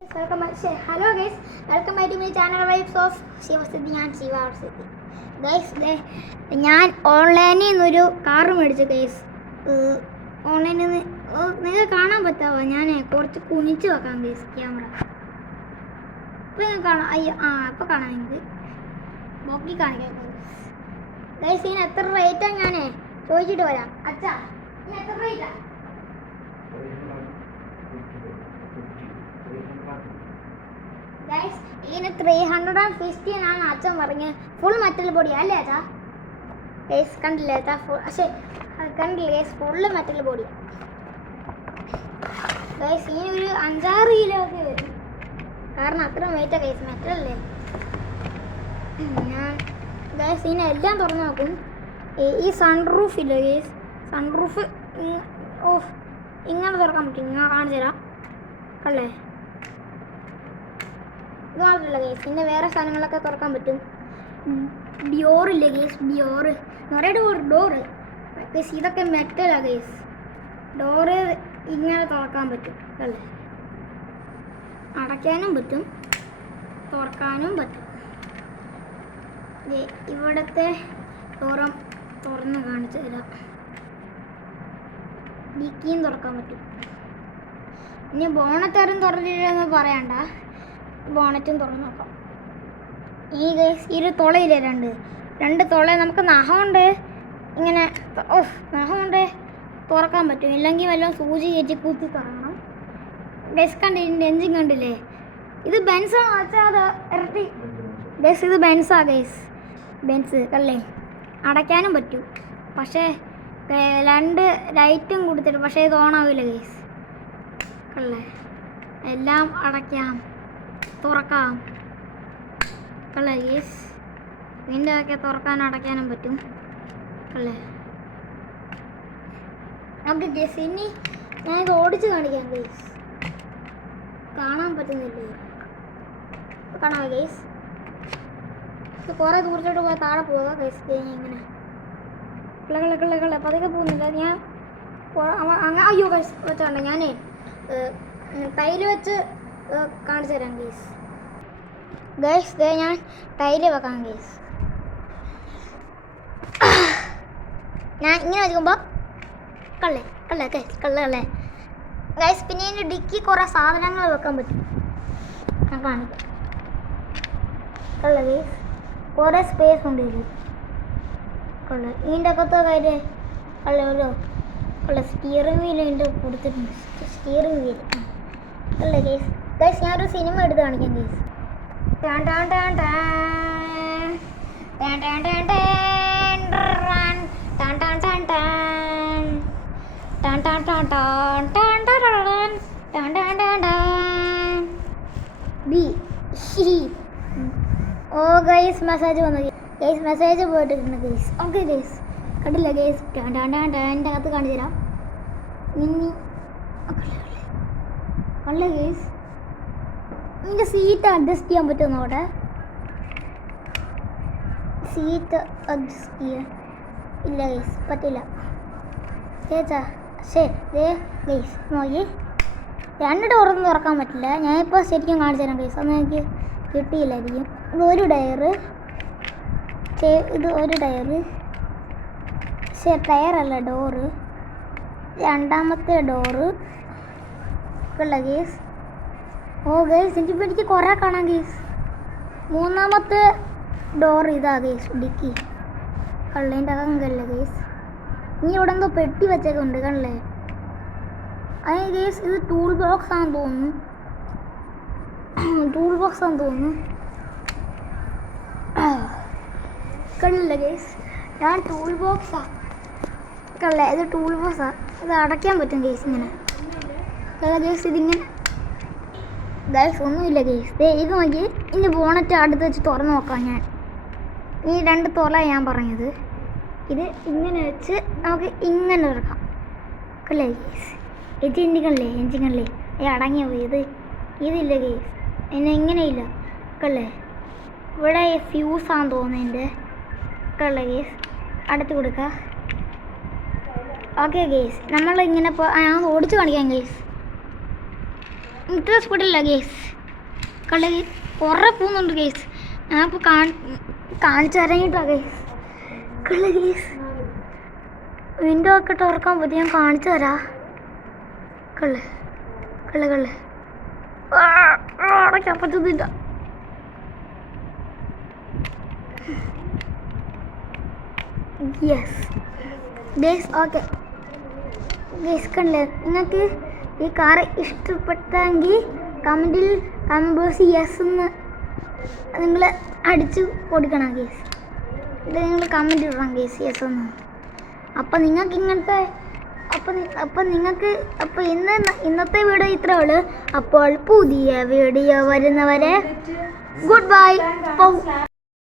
Hello guys, welcome back to my channel Vibes of Shivasthi. ഞാൻ ശിവാർസിത്തി guys. ഞാൻ ഓൺലൈനിൽ നിന്നൊരു കാറ് മേടിച്ചു ഗൈസ്. ഓൺലൈനിൽ നിന്ന് നിങ്ങൾക്ക് കാണാൻ പറ്റാവോ? ഞാൻ കുറച്ച് കുനിച്ച് വെക്കാം ഗൈസ് ക്യാമറ. ഇപ്പം ഞാൻ കാണാം. അയ്യോ ഇപ്പോൾ കാണാം. നിങ്ങൾക്ക് നോക്കി കാണിക്കാം ഗൈസ്. ഇതിന് എത്ര റേറ്റാണ് ഞാൻ ചോദിച്ചിട്ട് വരാം. അച്ഛാ ഇതിന് എത്ര റേറ്റാ? ഗൈസ് ഇതിന് 350 ആണ് അച്ഛൻ പറഞ്ഞ്. ഫുൾ മെറ്റൽ ബോഡിയാണ് അല്ലേ അച്ഛാ? ഗൈസ് കണ്ടില്ലേ അച്ഛാ? പക്ഷേ കണ്ടില്ലേ ഗൈസ്, ഫുള്ള് മെറ്റൽ ബോഡിയാണ് ഗൈസ്. ഇതിനൊരു 5-6 കിലോ ഒക്കെ വരും, കാരണം അത്ര വെയിറ്റാണ് ഗൈസ്, മെറ്റലല്ലേ. ഞാൻ ഗൈസ് ഇതിനെല്ലാം തുറന്ന് നോക്കും. ഈ സൺറൂഫ് ഇല്ല ഗൈസ്, സൺറൂഫ് ഇങ്ങനെ തുറക്കാൻ പറ്റും. ഇങ്ങനെ കാണിച്ചു തരാം കണ്ടേ. ഇത് മാത്രമല്ല ഗേസ്, പിന്നെ വേറെ സാധനങ്ങളൊക്കെ തുറക്കാൻ പറ്റും. ഡ്യോറില്ലേ ഗേസ്, ഡ്യോറ് നിറയെ ഡോറ് ഗേസ്. ഇതൊക്കെ മെറ്റലാണ് ഗേസ്. ഡോറ് ഇങ്ങനെ തുറക്കാൻ പറ്റും അല്ലേ, അടയ്ക്കാനും പറ്റും തുറക്കാനും പറ്റും. ഇവിടുത്തെ ഡോറും തുറന്ന് കാണിച്ചു തരാം. ഡിക്കിയും തുറക്കാൻ പറ്റും. ഇനി ബോണറ്റാരും തുറന്നില്ലെന്ന് പറയണ്ട, ബോണറ്റും തുറന്ന് നോക്കാം. ഈ ഗൈസ് ഒരു തുളയില്ലേ, രണ്ട് തുള നമുക്ക് നഖമുണ്ട് ഇങ്ങനെ നഖമുണ്ട് തുറക്കാൻ പറ്റും. ഇല്ലെങ്കിൽ വല്ലതും സൂചി കയറ്റി കുത്തി തുറക്കണം ഗൈസ്. കണ്ടില്ലേ എഞ്ചിൻ കണ്ടില്ലേ? ഇത് ബെൻസാണ് വെച്ചാൽ അത് ഇരട്ടി ഗൈസ്. ഇത് ബെൻസാ ഗൈസ്, ബെൻസ് കല്ലേ. അടയ്ക്കാനും പറ്റും, പക്ഷേ 2 ലൈറ്റും കൊടുത്തിട്ട്, പക്ഷേ ഇത് ഓണാവില്ല ഗൈസ് കല്ലേ. എല്ലാം അടയ്ക്കാം തുറക്കാം കല്ലേ ഗേസ്. ഇതിൻ്റെ ഒക്കെ തുറക്കാനും അടയ്ക്കാനും പറ്റും അല്ലേ. ഓക്കെ ഗേസ്, ഇനി ഞാനിത് ഓടിച്ച് കാണിക്കാം ഗേസ്. കാണാൻ പറ്റുന്നില്ലേ? കാണാമോ ഗേസ്? കുറേ ദൂരത്തോട്ട് പോയാൽ താഴെ പോകാം ഗേസ്. ഇങ്ങനെ കിള പതുക്കെ പോകുന്നില്ല ഞാൻ. അങ്ങനെ അയ്യോ ഗേസ് വെച്ചോണ്ട ഞാനേ ടൈല് വെച്ച് കാണിച്ചു തരാം ഗേസ്. ഗേസ് ഞാൻ ടൈല് വെക്കാം ഗേസ്. ഞാൻ ഇങ്ങനെ വെക്കുമ്പോൾ കള്ളേ ഗേസ്. പിന്നെ ഇതിൻ്റെ ഡിക്കി കുറേ സാധനങ്ങൾ വെക്കാൻ പറ്റും. ഞാൻ കാണിക്കാം ഗേസ്. കുറേ സ്പേസ് ഉണ്ട് ഇത് ഇതിൻ്റെ അകത്ത് കാര്യം ഓരോ സ്റ്റിയറിംഗ് വീൽ ഇതിൻ്റെ കൊടുത്തിട്ടുണ്ട്. സ്റ്റിയറിംഗ് വീൽ അല്ലേ ഗേസ്. ഗൈസ് ഞാനൊരു സിനിമ എടുത്ത് കാണിക്കാം ഗേസ്. ഓ ഗൈസ് മെസ്സേജ് വന്നു ഗൈസ്, മെസ്സേജ് പോയിട്ടുണ്ട് ഗൈസ്. ഓക്കെ ഗൈസ് കണ്ടില്ല ഗൈസ്, എൻ്റെ അകത്ത് കാണിച്ചു തരാം. മിന്നി അല്ല ഗേസ്. ഇതിൻ്റെ സീറ്റ് അഡ്ജസ്റ്റ് ചെയ്യാൻ പറ്റുമോ നോട്ടെ? സീറ്റ് അഡ്ജസ്റ്റ് ചെയ്യാൻ ഇല്ല ഗേസ്, പറ്റില്ല ചേച്ചാ. ഗേസ് നോക്കി 2 ഡോറൊന്നും തുറക്കാൻ പറ്റില്ല. ഞാനിപ്പോൾ ശരിക്കും കാണിച്ചു തരാം ഗേസ്, അന്ന് എനിക്ക് കിട്ടിയില്ലായിരിക്കും. ഇത് ഒരു ടയറ്, ഇത് ഒരു ടയറ്, ടയറല്ല ഡോറ്. രണ്ടാമത്തെ ഡോറ് ഉള്ള ഗേസ്. ഓ ഗേസ് എനിക്ക് കുറേ കാണാം ഗേസ്. മൂന്നാമത്തെ ഡോർ ഇതാ ഗേസ്, ഡിക്കി കള്ളേൻ്റെ അകങ്കല്ലേ ഗേസ്. ഇനി ഇവിടെ എന്തോ പെട്ടി വെച്ചൊക്കെ ഉണ്ട് കണ്ടല്ലേ. അത് ഗേസ് ഇത് ടൂൾ ബോക്സ് ആണെന്ന് തോന്നുന്നു. കണ്ടില്ല ഗേസ്, ഞാൻ ടൂൾ ബോക്സാ കള്ളേ. ഇത് ടൂൾ ബോക്സാ, ഇത് അടയ്ക്കാൻ പറ്റും ഗേസ് ഇങ്ങനെ ഗേസ്. ഇതിങ്ങനെ ഗൈസ് ഒന്നുമില്ല ഗേസ്. ഇത് നോക്കി, ഇനി ബോണറ്റ് അടുത്ത് വെച്ച് തുറന്ന് നോക്കാം ഞാൻ. ഈ 2 തുറ ഞാൻ പറഞ്ഞത്. ഇത് ഇങ്ങനെ വെച്ച് നമുക്ക് ഇങ്ങനെ തുറക്കാം അല്ലേ ഗേസ്. എഞ്ചിൻ അടങ്ങിയ പോയി. ഇതില്ല ഗേസ്, ഇങ്ങനെയില്ല അല്ലേ. ഇവിടെ ഫ്യൂസാന്ന് തോന്നുന്നതിൻ്റെ അല്ലേ ഗേസ്. അടുത്ത് കൊടുക്കുക. ഓക്കെ ഗേസ്, നമ്മളിങ്ങനെ ഞാൻ ഓടിച്ച് കാണിക്കാം ഗേസ്. ഇത്ര സ്പീഡില്ല ഗേസ്. കണ്ടേ കുറേ പോകുന്നുണ്ട് കേസ്. ഞാനിപ്പോൾ കാണിച്ചു തരാൻ കേട്ടോ കേസ്. കള്ളേ കേസ് വിൻഡോ ഒക്കെ തുറക്കാൻ പറ്റും. ഞാൻ കാണിച്ചു തരാം. കള്ളേ കള്ളേ കള്ളേ അടയ്ക്കാൻ പറ്റുന്നില്ല. യെസ് ഗേസ് ഓക്കെ ഗേസ് കണ്ടില്ലേ? നിങ്ങൾക്ക് ഈ കാറ് ഇഷ്ടപ്പെട്ടെങ്കിൽ കമൻറ്റിൽ കമ്പോസ് യെസ് എന്ന് നിങ്ങൾ അടിച്ചു കൊടുക്കണം ഗേസ്. ഇത് നിങ്ങൾ കമൻറ്റ് ഇടണം ഗേസ് യെസ് എന്ന്. അപ്പം നിങ്ങൾക്ക് ഇങ്ങനത്തെ അപ്പോൾ ഇന്നത്തെ വീഡിയോ ഇത്രേ ഉള്ളൂ. അപ്പോൾ പുതിയ വീഡിയോ വരുന്നവരെ ഗുഡ് ബൈ.